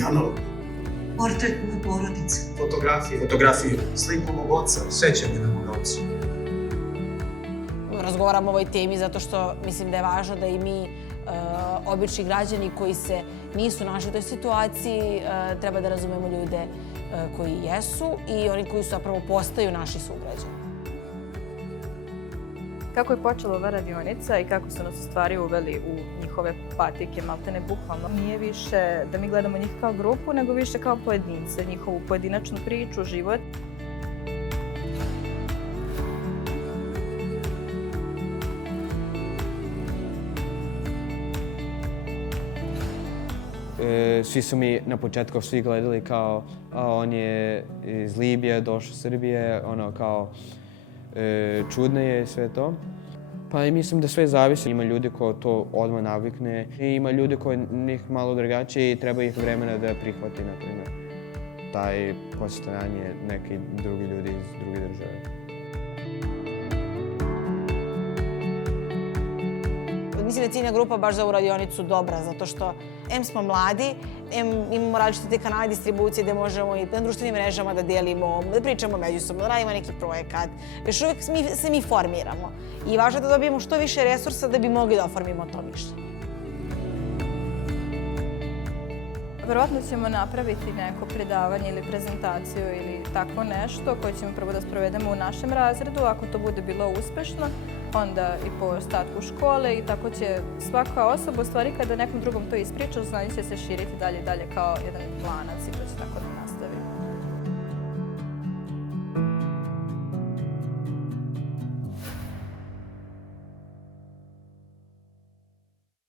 i analog. Portret moje porodice. Fotografije. Sliku mog oca. Sećanje na mog oca. Razgovaram o ovoj temi zato što mislim da je važno da i mi, obični građani koji se nisu našli u toj situaciji, treba da razumemo ljude koji jesu i oni koji su zapravo postaju naši sugrađani. Kako je počela ova radionica i kako su nas u stvari uveli u njihove patike, maltene bukvalno. Nije više da mi gledamo njih kao grupu, nego više kao pojedince, njihovu pojedinačnu priču, život. Svi su mi na početku svi gledali kao on je iz Libije, došao iz Srbije, ono kao čudno je sve to. Pa i mislim da sve zavisi. Ima ljudi ko to odmah navikne i ima ljudi koji njih malo drugačije i treba ih vremena da prihvati, na primjer. Taj postojanje neki drugi ljudi iz druge države. Mislim da je ciljna grupa baš za ovu radionicu dobra, zato što em smo mladi, em imamo različite kanale distribucije gde možemo i na društvenim mrežama da delimo, da pričamo međusobno, da radimo neki projekat. Još uvijek se mi formiramo i važno je da dobijemo što više resursa da bi mogli da oformimo to mišljenje. Verovatno ćemo napraviti neko predavanje ili prezentaciju ili tako nešto koje ćemo prvo da sprovedemo u našem razredu. Ako to bude bilo uspešno, onda i po ostatku škole i tako će svaka osoba, u stvari kada nekom drugom to ispriča, znanje će se širiti dalje i dalje kao jedan lanac i to će tako da nastavi.